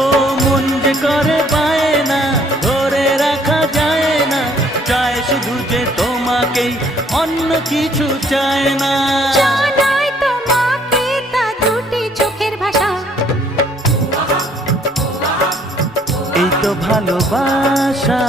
ও মন যে করে পায় না, ধরে রাখা যায় না, চায় শুধু যে তোমাকেই, অন্য কিছু চায় না। জানাই তোমাকে তা দুটি চোখের ভাষা, এই তো ভালোবাসা।